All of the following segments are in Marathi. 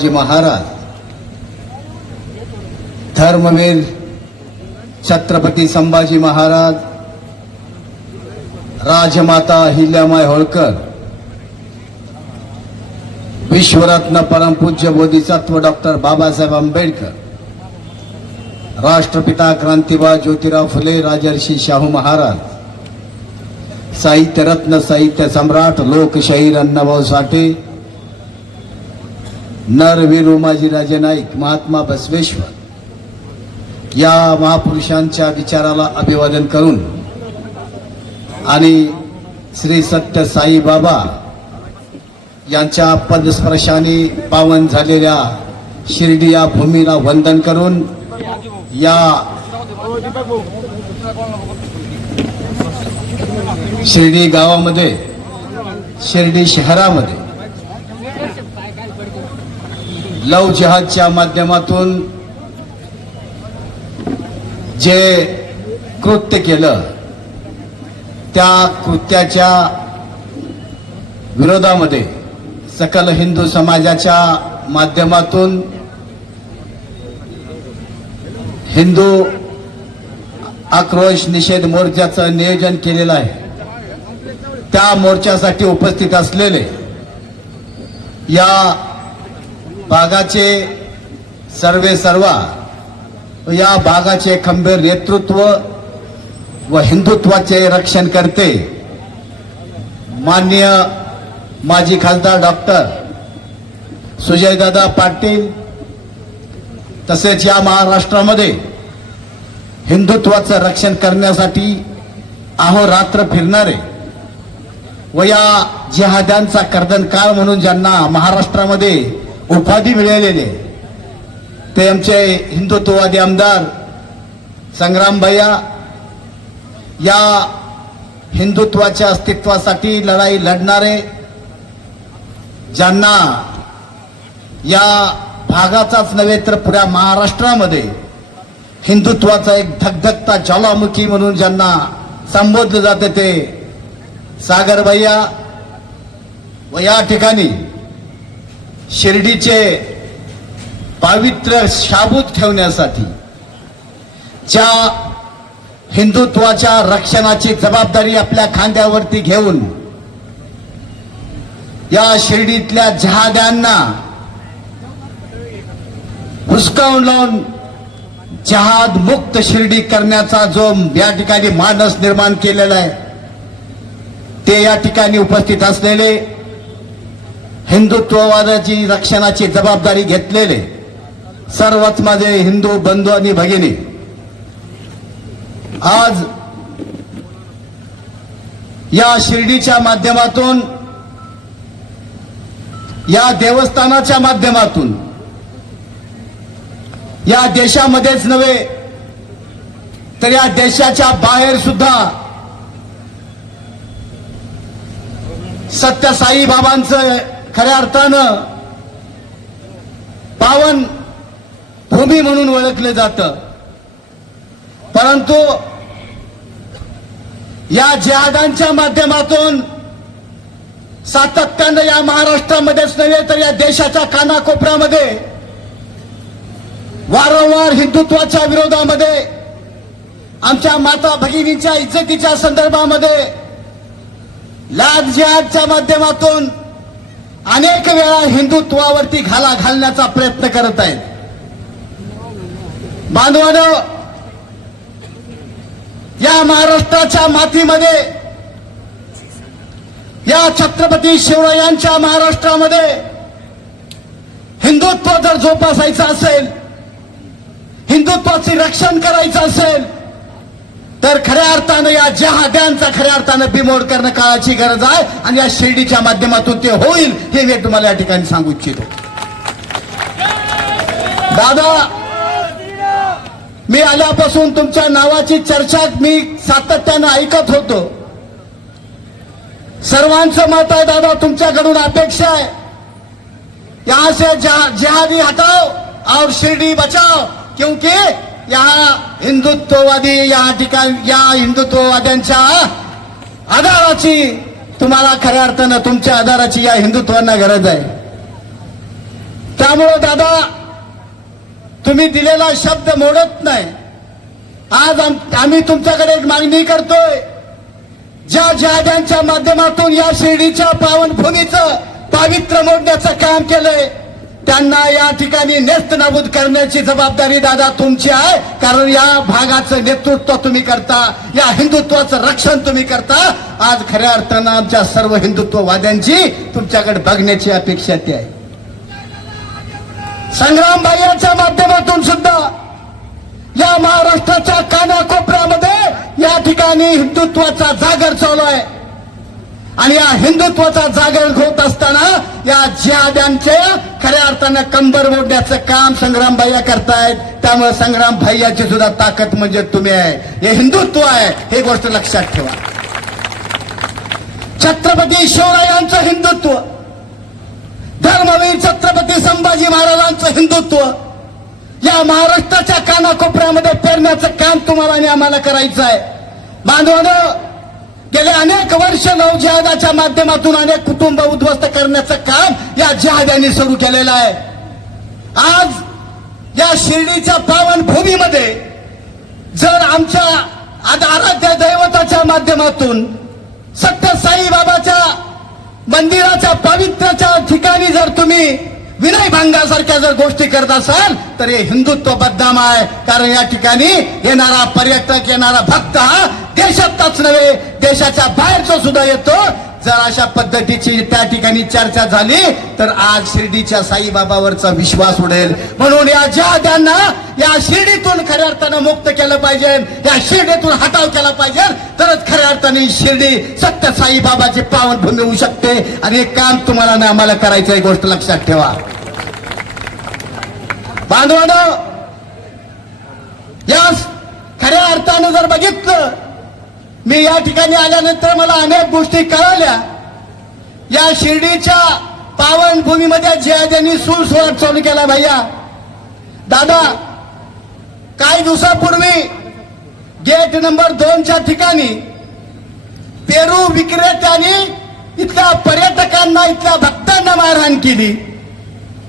जी महाराज, धर्मवीर छत्रपती संभाजी महाराज, राजमाता अहिल्यामाई होळकर, विश्वरत्न परमपूज्य बोधिसत्व डॉक्टर बाबासाहेब आंबेडकर, राष्ट्रपिता क्रांतिबा ज्योतिराव फुले, राजर्षी शाहू महाराज, साहित्य रत्न, साहित्य सम्राट, लोकशाहीर अण्णाभाऊ साठे, नरवीर उमाजीराजे नाईक, महात्मा बसवेश्वर या महापुरुषांच्या विचाराला अभिवादन करून आणि श्री सत्य साई बाबा यांच्या पदस्पर्शाने पावन झालेल्या शिर्डी या भूमीला वंदन करून या शिर्डी गावामध्ये, शिर्डी शहरामध्ये लव जिहादच्या माध्यमातून जे कृत्य केलं त्या कृत्याच्या विरोधामध्ये सकल हिंदू समाजाच्या माध्यमातून हिंदू आक्रोश निषेध मोर्चाचं नियोजन केलेलं आहे. त्या मोर्चासाठी उपस्थित असलेले या भागाचे सर्वा या भागाचे खंबीर नेतृत्व व हिंदुत्वाचे रक्षण करते माननीय माजी खासदार डॉक्टर सुजयदादा पाटील, तसेच या महाराष्ट्रामध्ये हिंदुत्वाचं रक्षण करण्यासाठी अहोरात्र फिरणारे व या जिहाद्यांचा कर्दनकाळ म्हणून ज्यांना महाराष्ट्रामध्ये उपाधी मिळालेले ते आमचे हिंदुत्ववादी आमदार संग्राम भैया, या हिंदुत्वाच्या अस्तित्वासाठी लढाई लढणारे, ज्यांना या भागाचाच नव्हे तर पुऱ्या महाराष्ट्रामध्ये हिंदुत्वाचा एक धगधगता ज्वालामुखी म्हणून ज्यांना संबोधलं जाते ते सागर भैया व या ठिकाणी शिर्डीचे पावित्र्य शाबूत ठेवण्यासाठी ज्या हिंदुत्वाच्या रक्षणाची जबाबदारी आपल्या खांद्यावरती घेऊन या शिर्डीतल्या जहाद्यांना हुसकावून लावून जहाद मुक्त शिर्डी करण्याचा जो या ठिकाणी मानस निर्माण केलेला आहे, ते या ठिकाणी उपस्थित असलेले हिंदुत्ववादाची रक्षणाची जबाबदारी घेतलेले सर्वच माझे हिंदू बंधू आणि भगिनी, आज या शिर्डीच्या माध्यमातून, या देवस्थानाच्या माध्यमातून या देशामध्येच नव्हे तर या देशाच्या बाहेर सुद्धा सत्य साई बाबांचं खऱ्या अर्थानं पावन भूमी म्हणून ओळखलं जातं. परंतु या जिहादांच्या माध्यमातून सातत्यानं या महाराष्ट्रामध्येच नव्हे तर या देशाच्या कानाकोपऱ्यामध्ये वारंवार हिंदुत्वाच्या विरोधामध्ये, आमच्या माता भगिनींच्या इज्जतीच्या संदर्भामध्ये लाल जिहादच्या माध्यमातून अनेक वेळा हिंदुत्वावरती घाला घालण्याचा प्रयत्न करत आहेत. बांधवांनो, या महाराष्ट्राच्या मातीमध्ये, या छत्रपती शिवरायांच्या महाराष्ट्रामध्ये हिंदुत्व जर जोपासायचं असेल, हिंदुत्वाचे रक्षण करायचं असेल तर खऱ्या अर्थानं या जहाद्यांचा खऱ्या अर्थानं बिमोड करणं काळाची गरज आहे आणि या शिर्डीच्या माध्यमातून ते होईल हे मी तुम्हाला या ठिकाणी सांगू इच्छितो. दादा, मी आल्यापासून तुमच्या नावाची चर्चा मी सातत्यानं ऐकत होतो. सर्वांचं मत आहे दादा, तुमच्याकडून अपेक्षा आहे यहां से जिहादी हटाओ और शिर्डी बचाओ, क्योंकि यहाँ हिंदुत्ववादी या ठिकाणी या हिंदुत्ववाद्यांच्या आधाराची तुम्हाला खऱ्या अर्थानं तुमच्या आधाराची या हिंदुत्वांना गरज आहे. त्यामुळे दादा तुम्ही दिलेला शब्द मोडत नाही. आज आम्ही तुमच्याकडे एक मागणी करतोय. ज्या जिहाद्यांच्या माध्यमातून या शिर्डीच्या पावनभूमीचं पावित्र्य मोडण्याचं काम केलंय त्यांना या ठिकाणी नेस्तनाबूद करण्याची जबाबदारी दादा तुमची आहे. कारण या भागाचं नेतृत्व तुम्ही करता, या हिंदुत्वाचं रक्षण तुम्ही करता. आज खऱ्या अर्थानं आमच्या सर्व हिंदुत्ववाद्यांची तुमच्याकडे बघण्याची अपेक्षा ती आहे. संग्राम भाईच्या माध्यमातून सुद्धा या महाराष्ट्राच्या कानाकोपऱ्यामध्ये या ठिकाणी हिंदुत्वाचा जागर चालू आहे. आणि या हिंदुत्वाचा जागर होत असताना या जिहाद्यांचे खऱ्या अर्थानं कंबर मोडण्याचं काम संग्राम भैया करतायत. त्यामुळे संग्राम भैयाची सुद्धा ताकद म्हणजे तुम्ही आहे, हे हिंदुत्व आहे, हे गोष्ट लक्षात ठेवा. छत्रपती शिवरायांचं हिंदुत्व, धर्मवीर छत्रपती संभाजी महाराजांचं हिंदुत्व या महाराष्ट्राच्या कानाकोपऱ्यामध्ये पेरण्याचं काम तुम्हाला आणि आम्हाला करायचं आहे. बांधवांनो, गेले अनेक वर्ष नव जिहादाच्या माध्यमातून अनेक कुटुंब उद्ध्वस्त करण्याचं काम या जिहाद्यांनी सुरू केलेलं आहे. आज या शिर्डीच्या पावनभूमीमध्ये जर आमच्या आराध्य दैवताच्या माध्यमातून सत्य साईबाबाच्या मंदिराच्या पवित्रच्या ठिकाणी जर तुम्ही विनयभंगासारख्या जर गोष्टी करत असाल तर हे हिंदुत्व बदनाम आहे. कारण या ठिकाणी येणारा पर्यटक, येणारा भक्त हा देशातच नव्हे देशाच्या बाहेरचा सुद्धा येतो. जर अशा पद्धतीची त्या ठिकाणी चर्चा झाली तर आज शिर्डीच्या साईबाबावरचा विश्वास उडेल. म्हणून या जिहाद्यांना या शिर्डीतून खऱ्या अर्थानं मुक्त केलं पाहिजे, या शिर्डीतून हटाव केला पाहिजे. तरच खऱ्या अर्थाने शिर्डी सत्य साईबाबाची पावनभूमी होऊ शकते. आणि हे काम तुम्हाला आणि आम्हाला करायचं, ही गोष्ट लक्षात ठेवा. बांधवांनो, या खऱ्या अर्थानं जर बघितलं, मी या ठिकाणी आल्यानंतर मला अनेक गोष्टी कळाल्या. या शिर्डीच्या पावनभूमीमध्ये जिहाद्यांनी सुळसुळाट चालू केला. भैया दादा, काही दिवसापूर्वी गेट नंबर 2च्या ठिकाणी पेरू विक्रेत्यांनी इथल्या पर्यटकांना, इथल्या भक्तांना मारहाण केली.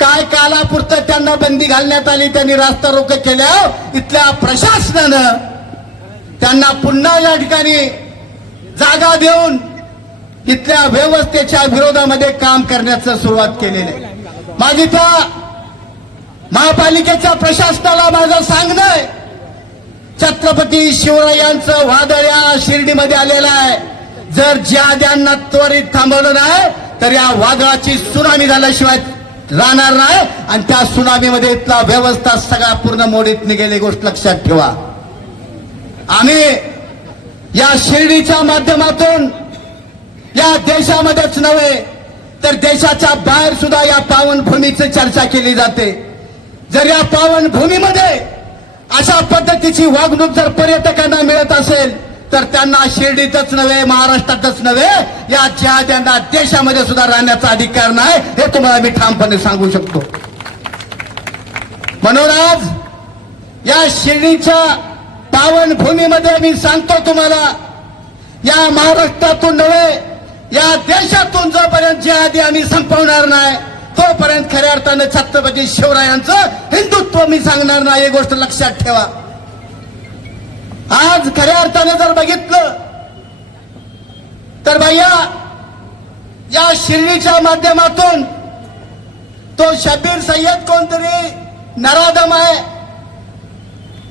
काय कालापुरतं त्यांना बंदी घालण्यात आली, त्यांनी रास्ता रोको केल्या. इथल्या प्रशासनानं त्यांना पुन्हा या ठिकाणी जागा देऊन इथल्या व्यवस्थेच्या विरोधामध्ये काम करण्याचं सुरुवात केलेलं आहे. माझी त्या महापालिकेच्या प्रशासनाला माझं सांगणं आहे, छत्रपती शिवरायांचं वादळ या शिर्डीमध्ये आलेलं आहे. जर जिहाद्यांना त्वरित थांबवलं नाही तर या वादळाची सुनामी झाल्याशिवाय राहणार नाही. आणि त्या सुनामीमध्ये इथला व्यवस्था सगळा पूर्ण मोडीत निघेल, ही गोष्ट लक्षात ठेवा. आम्ही या शिर्डीच्या माध्यमातून या देशामध्येच नव्हे तर देशाच्या बाहेर सुद्धा या पावनभूमीची चर्चा केली जाते. जर या पावनभूमीमध्ये अशा पद्धतीची वागणूक जर पर्यटकांना मिळत असेल तर त्यांना शिर्डीतच नव्हे, महाराष्ट्रातच नव्हे, या जिहाद्यांना देशामध्ये सुद्धा राहण्याचा अधिकार नाही, हे तुम्हाला मी ठामपणे सांगू शकतो. म्हणून आज या शिर्डीच्या पावनभूमीमध्ये मी सांगतो तुम्हाला, या महाराष्ट्रातून नव्हे या देशातून जोपर्यंत जिहादी आम्ही संपवणार नाही तोपर्यंत खऱ्या अर्थानं छत्रपती शिवरायांचं हिंदुत्व मी सांगणार नाही, ही गोष्ट लक्षात ठेवा. आज खऱ्या अर्थाने जर बघितलं तर भैया या शिर्डीच्या माध्यमातून तो शबीर सय्यद कोणतरी नराधम आहे,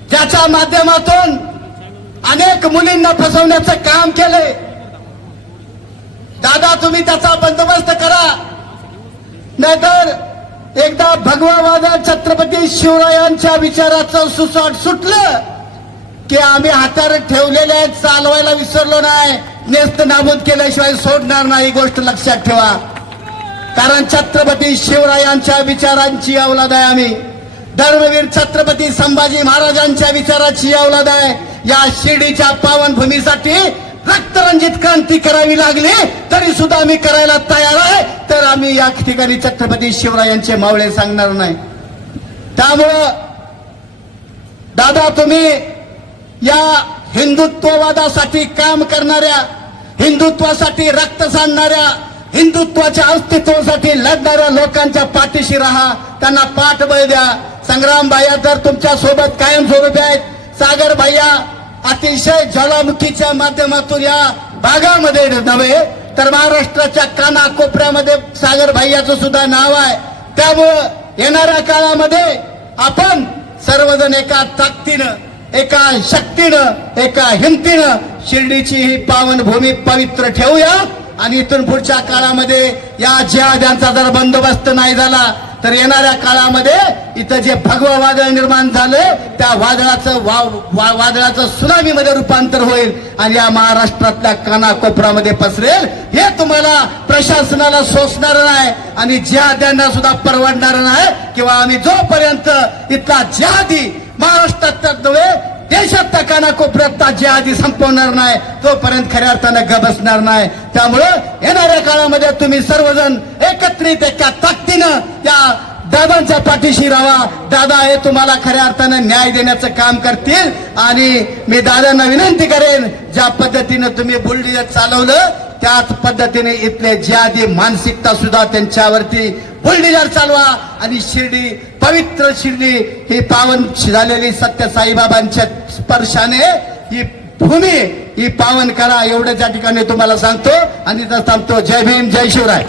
ज्याच्या माध्यमातून अनेक मुलींना फसवण्याचं काम केलंय. दादा, तुम्ही त्याचा बंदोबस्त करा, नाहीतर एकदा भगवा छत्रपती शिवरायांच्या विचाराचं सुसाट सुटलं की आम्ही हातावर ठेवलेले आहेत, चालवायला विसरलो नाही, नेस्त नाबूद केल्याशिवाय सोडणार नाही, ही गोष्ट लक्षात ठेवा. कारण छत्रपती शिवरायांच्या विचारांची औलाद आहे आम्ही, धर्मवीर छत्रपती संभाजी महाराजांच्या विचाराची औलाद आहे. या शिर्डीच्या पावनभूमीसाठी रक्तरंजित क्रांती करावी लागली तरी सुद्धा आम्ही करायला तयार आहे. तर आम्ही या ठिकाणी छत्रपती शिवरायांचे मावळे सांगणार नाही. त्यामुळं दादा, तुम्ही या हिंदुत्ववादासाठी काम करणाऱ्या, हिंदुत्वासाठी रक्त सांडणाऱ्या हिंदुत्वाच्या अस्तित्वासाठी लढणाऱ्या लोकांच्या पाठीशी राहा, त्यांना पाठबळ द्या. संग्राम भैया तर तुमच्या सोबत कायमस्वरूपी आहेत. सागर भैया अतिशय ज्वालामुखीच्या माध्यमातून या भागामध्ये नव्हे तर महाराष्ट्राच्या कानाकोपऱ्यामध्ये सागर भैयाचं सुद्धा नाव आहे. त्यामुळं येणाऱ्या काळामध्ये आपण सर्वजण एका ताकदीनं, एका शक्तीनं, एका हिमतीनं शिर्डीची ही पावन भूमी पवित्र ठेवूया. आणि इथून पुढच्या काळामध्ये या जिहाद्यांचा जर बंदोबस्त नाही झाला तर येणाऱ्या काळामध्ये इथं जे भगवं वादळ निर्माण झालं त्या वादळाचं सुनामीमध्ये रूपांतर होईल आणि या महाराष्ट्रातल्या कानाकोपऱ्यामध्ये पसरेल. हे तुम्हाला प्रशासनाला सोसणार नाही आणि जिहाद्यांना सुद्धा परवडणार नाही. किंवा आम्ही जोपर्यंत इथला जिहादी महाराष्ट्रात नव्हे देशातल्या कानाकोपऱ्यात जिहादी संपवणार नाही तोपर्यंत खऱ्या अर्थानं बसणार नाही. त्यामुळं येणाऱ्या काळामध्ये तुम्ही सर्वजण एकत्रित एका ताकदीनं या दादांच्या पाठीशी राहा. दादा हे तुम्हाला खऱ्या अर्थानं न्याय देण्याचं काम करतील. आणि मी दादांना विनंती करेन, ज्या पद्धतीनं तुम्ही बुलडोझर चालवलं त्याच पद्धतीने इथले जिहादी मानसिकता सुद्धा त्यांच्यावरती बुलडोझर चालवा आणि शिर्डी, पवित्र शिर्डी ही पावन झालेली सत्य साईबाबांच्या स्पर्शाने ही भूमी ही पावन करा. एवढं त्या ठिकाणी तुम्हाला सांगतो आणि थांबतो. जय भीम, जय शिवराय.